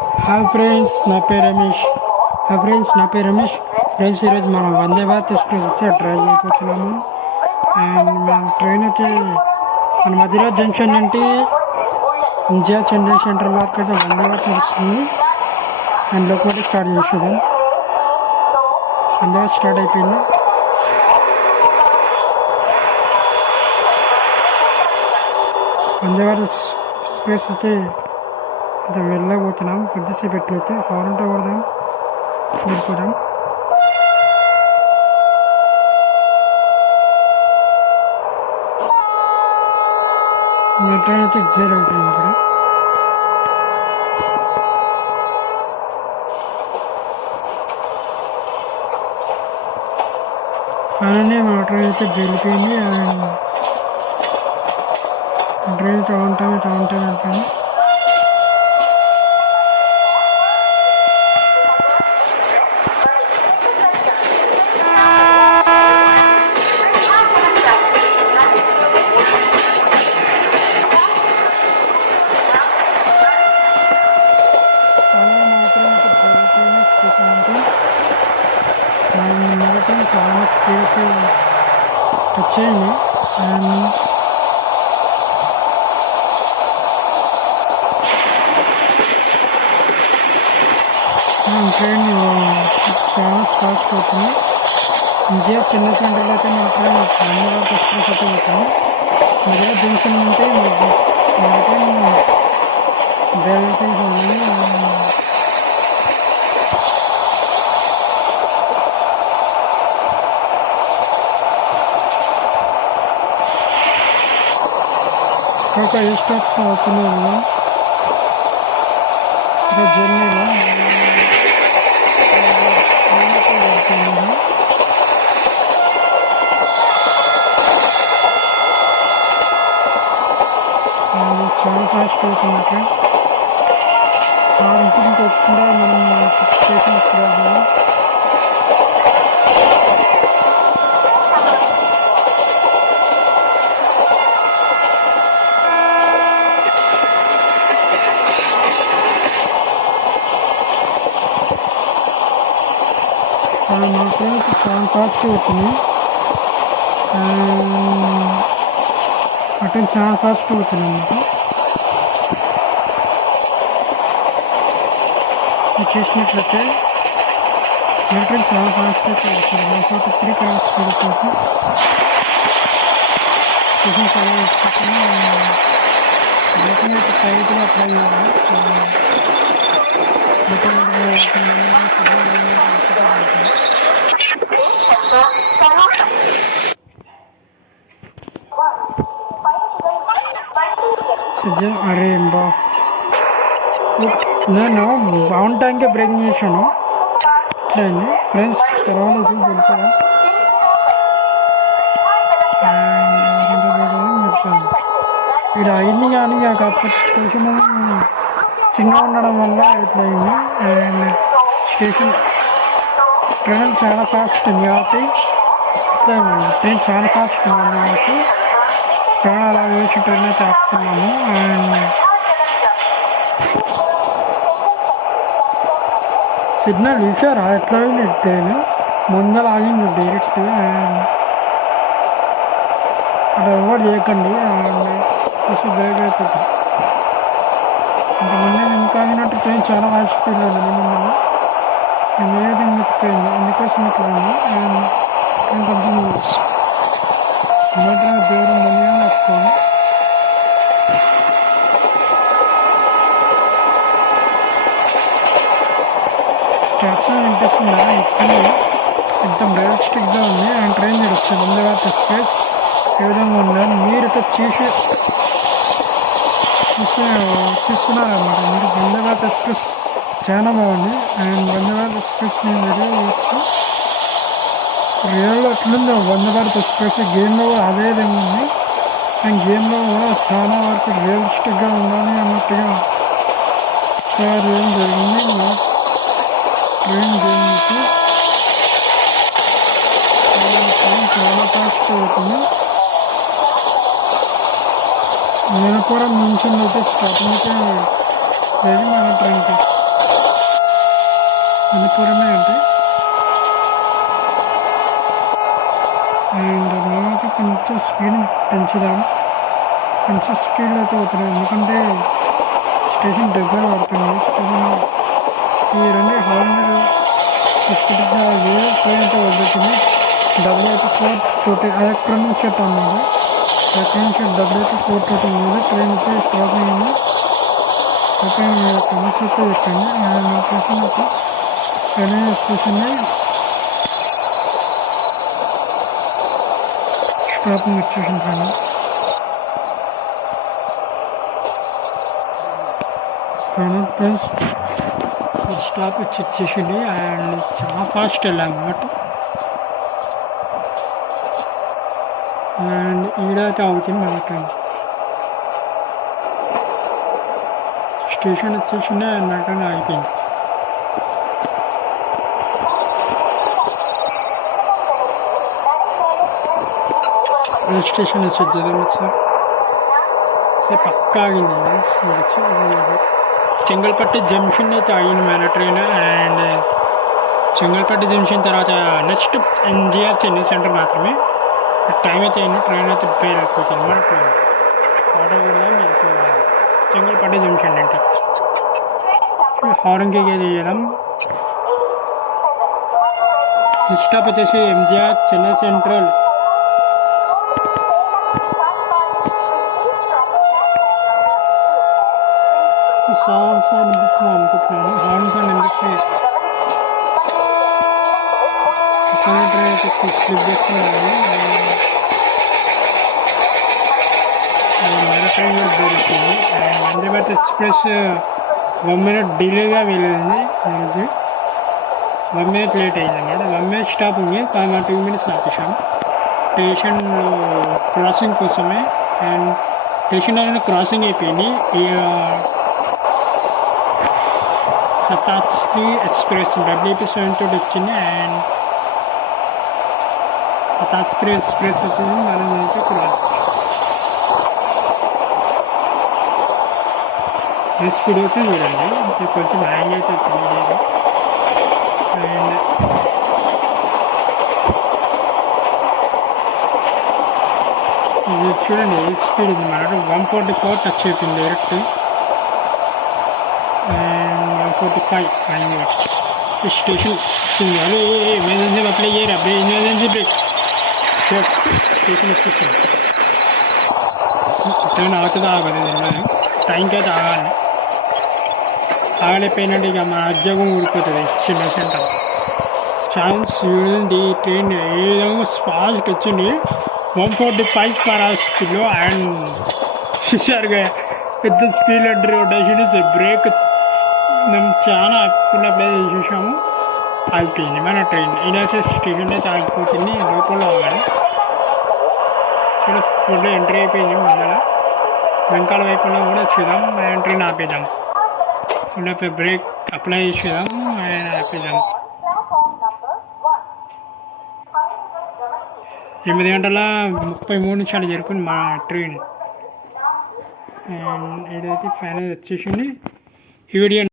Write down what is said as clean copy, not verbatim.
Hi friends, నా పేరు రమేష్. ఫ్రెండ్స్, ఈరోజు మనం వందే భారత్ ఎక్స్ప్రెస్ డ్రైవ్ అయిపోతున్నాము. అండ్ మన ట్రైన్ అయితే మన మధ్యలో జంక్షన్ నుండి ఎంజిఆర్ చంద్రన్ సెంట్రల్ వరకు అయితే వందే భారత్ నడుస్తుంది. అండ్ లోపల స్టార్ట్ చేసేదాం. వందే భారత్ స్టార్ట్ అయిపోయింది. వందే భారత్ ఎక్స్ప్రెస్ అయితే వెళ్ళబోతున్నాం. కొద్దిసేపు ఎట్లయితే కావాలంటే కొడదాం, వెళ్ళిపోదాం. ట్రైన్ అయితే ఎగ్జైట్ అవుతుంది. ఇక్కడ ఫైనల్లీ మా ట్రైన్ అయితే వెళ్ళిపోయింది. ట్రైన్ అయితే ఆన్ టైం అయిపోయింది. చాలా స్పీడ్కి టచ్ అయింది. అండ్ ట్రైన్ చాలా ఫాస్ట్ అవుతుంది. ఎంజిఆర్ చిన్న సెంటర్లో అయితే మన ట్రైన్ వందే భారత్ ఎక్స్ప్రెస్ అయితే పోతుంది. మధ్యలో జంక్షన్ ఉంటే డ్రైవర్స్ ఉన్నాయి. ఒక ఏ స్టాప్స్ అవుతున్నాయి జర్నీలో. చాలా ఫాస్ట్ అవుతున్నట్టు ఇంటికి వచ్చకుండా మనం స్టేషన్ ఇస్తున్నాము. మా ట్రైన్ చాలా ఫాస్ట్ అవుతుంది. ట్రైన్ చాలా ఫాస్ట్ అవుతుంది అన్నమాట. చేసినట్లయితే మా ట్రైన్ చాలా ఫాస్ట్ అయితే అవుతుంది. 143 km స్పీడ్ అవుతుంది. స్టేషన్ చాలా వచ్చేసి అయితే ప్రైవేట్గా అప్లై చేయాలి. అరే బా, నేను ఆన్ టైంకే బ్రేకింగ్ చేశాను. ఇట్లా అయింది ఫ్రెండ్స్. పర్వాలేదు, వెళ్ళిపోయాను. ఇక్కడ అయింది కానీ కాకపోతే స్టేషన్ చిన్న ఉండడం వల్ల ఇట్లా అయింది. అండ్ స్టేషన్ ట్రైన్ చాలా ఫాస్ట్ ఉంది కాబట్టి ట్రైన్ చాలా ఫాస్ట్ ఉంది కాబట్టి ట్రైన్ అలా వేసి ట్రైన్ అయితే ఆపుతున్నాము. అండ్ సిగ్నల్ ఇచ్చారా ఎట్లా అయింది ట్రైన్ ముందర ఆగింది డైరెక్ట్. అండ్ అక్కడ ఎవరు చేయకండి. అండ్ బ్రేక్ అయిపోతుంది. ఇంతమంది ఇంకా అయినట్టు ట్రైన్ చాలా హై స్పీడ్లో ఉంది. మిమ్మల్ని నేను ఏ విధంగా ఎత్తుకోయింది అందుకోసం ఎత్తుకోండి. అండ్ ట్రైన్ కొంచెం దూరం ముందుగానే ఎత్తుకోండి. స్టార్ట్స్ వినిపిస్తుందా? ఎత్తుని ఎంత రియలిస్టిక్గా ఉంది. అండ్ ట్రైన్ నడుస్తుంది వందే భారత్ ఎక్స్ప్రెస్ ఏ విధంగా ఉందని మీరైతే చూస్తున్నారన్నమాట. మీరు వందే భారత్ ఎక్స్ప్రెస్ చాలా బాగుంది. అండ్ వందే భారత్ ఎక్స్ప్రెస్ నేను వీడియో చేయొచ్చు. రియల్లో ఎట్లుందో వందే భారత్ ఎక్స్ప్రెస్ గేమ్లో కూడా అదే విధంగా ఉంది. అండ్ గేమ్లో కూడా చాలా వరకు రియలిస్టిక్గా ఉండాలి అన్నట్టుగా తయారు చేయడం జరిగింది. ట్రైన్ గేమ్ అయితే చాలా ఫాస్ట్ అవుతుంది. వినపురం నుంచి అయితే స్టార్టింగ్ అయితే లేదు మన ట్రైన్కి. అనంతపురమే ఉంటాయి. అండ్ మేమైతే కొంచెం స్పీడ్ పెంచుదాం. కొంచెం స్పీడ్ అయితే అవుతున్నాం, ఎందుకంటే స్టేషన్ దగ్గర పడుతుంది. స్టేషన్ ఈ రెండు హార్న్ ఇప్పటిగా వేరే ట్రైన్ అయితే వదులుతుంది. WF420 ఎక్కడ నుంచి అన్నమాట. అక్కడి నుంచి WF420 మీద ట్రైన్ అయితే క్రాసింగ్ ఉంది. ట్రైన్ మీద కనెక్ట్ అయితే ఎక్కండి. అండ్ స్టేషన్ అయితే ట్రైన్ వచ్చేసింది. స్టాపింగ్ వచ్చేసింది ట్రైన్. ఫైనల్ ప్లస్ స్టాప్ వచ్చేసింది. అండ్ చాలా ఫాస్ట్ వెళ్ళాము అన్నమాట. అండ్ ఈడైతే అవుతుంది మన ట్రైన్. స్టేషన్ వచ్చేసింది అండ్ ట్రైన్ అయిపోయింది. స్టేషన్ వచ్చేది సార్ పక్కా ఆగింది. చెంగల్పట్టు జంక్షన్ అయితే ఆగింది మన ట్రైన్. అండ్ చెంగల్పట్టు జంక్షన్ తర్వాత నెక్స్ట్ NGR చెన్నై సెంటర్ మాత్రమే. టైం అయితే అయింది. ట్రైన్ అయితే పేరు వెళ్ళిపోతుంది మన ట్రైన్. ఆటో కూడా వెళ్ళిపోవాలి. చెంగల్పట్టు జంక్షన్ అంటే హారంకి చేయడం. స్టాప్ వచ్చేసి MGR చెన్నై సెంట్రల్. సాంగ్స్ అనిపిస్తుంది అనుకుంటున్నాను. హార్న్స్ అని అనిపిస్తుంది. ట్రైన్ అయితే స్లిప్ చేస్తున్నాను. మన ట్రైన్ కూడా దొరుకుతుంది. అండ్ వందే భారత్ ఎక్స్ప్రెస్ 1 minute డిలేగా వెళ్ళింది. 1 minute లేట్ అయింది అన్నమాట. 1 minute స్టాప్ ఉంది కానీ 2 minutes ఆపేసాం స్టేషన్లో క్రాసింగ్ కోసమే. అండ్ స్టేషన్లో క్రాసింగ్ అయిపోయింది. శతాబ్ది ఎక్స్ప్రెస్ WP720 వచ్చింది. అండ్ శతాబ్ది ఎక్స్ప్రెస్ వచ్చింది. మనం అయితే క్రాస్ స్పీడ్ అయితే చూడండి. కొంచెం హ్యాంగ్ అయితే వచ్చింది. అండ్ ఇది చూడండి స్పీడ్ ఉంది మాట. 144 టచ్ అవుతుంది డైరెక్ట్. అండ్ 145 అయింది. స్టేషన్ వచ్చింది. అరే ఎమర్జెన్సీ అప్లై చేయరు. అబ్బాయి ఎమర్జెన్సీ బ్రేక్. స్టేషన్ వచ్చేసింది. ట్రైన్ ఆగుతుంది ఆగదు. టైంకి అయితే ఆగాలి. ఆగలేకపోయినట్టు ఇక మా ఉద్యోగం ఊడిపోతుంది. చిన్న సెంటర్ ఛాన్స్ చూడండి. ఈ ట్రైన్ ఏ విధంగా ఫాస్ట్ వచ్చింది. 145 per hour స్పీడ్లో. అండ్ చూసారుగా పెద్ద స్పీడ్ రొటేషన్ బ్రేక్ మేము చాలా ఫుల్ అప్లై చూసాము. ఆగిపోయింది మన ట్రైన్. ఇదైతే స్టేషన్ అయితే ఆగిపోతుంది. లోపల ఆగాలి. చూడ ఫుడ్ ఎంట్రీ అయిపోయింది. ముందర వెంకాల వైపున కూడా చూద్దాం. ట్రైన్ ఆపేద్దాం. ఫుడ్ బ్రేక్ అప్లై చేసేద్దాం. ఆపేద్దాం. 8:33 చేరుకుంది మా ట్రైన్. అండ్ ఇదైతే ఫైనల్ వచ్చేసింది ఈ వీడియో.